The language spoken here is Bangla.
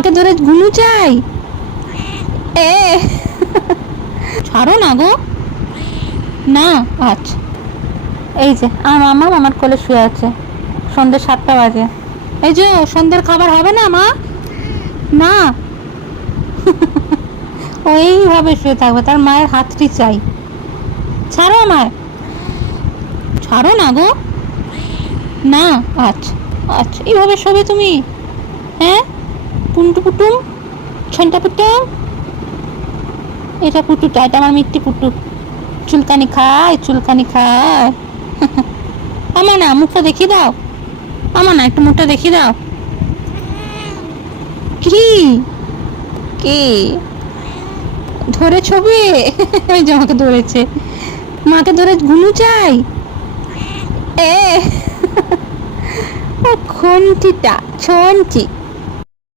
মাকে ধরে ঘুনু চাই। এ ছাড়ো না গো। না আচ্ছা, এই যে আমার আমার কোলে শুয়ে আছে। সন্ধ্যে 7টা বাজে। এই যে সন্ধ্যের খাবার হবে না মা? না। ও এইভাবে শুয়ে থাকবে, তার মায়ের হাতটি চাই। ছাড়ো আমায়। ছাড়ো না গো। না আচ্ছা আচ্ছা, এইভাবে শোবে তুমি? হ্যাঁ, পুন্টু পুটুম, ছন্টা পুটুম। এটা পুটুটা, এটা আমার মিষ্টি পুটু। চুলকানি খায়, চুলকানি খায়। আমার না, মুখটা দেখিয়ে দাও। আমার না, একটু মুখটা দেখিয়ে দাও। কি কি ধরে ছবি? ওই যে আমাকে ধরেছে। মাকে ধরে ঘুনু চাই। এ ও খন্তিটা ছন্তি।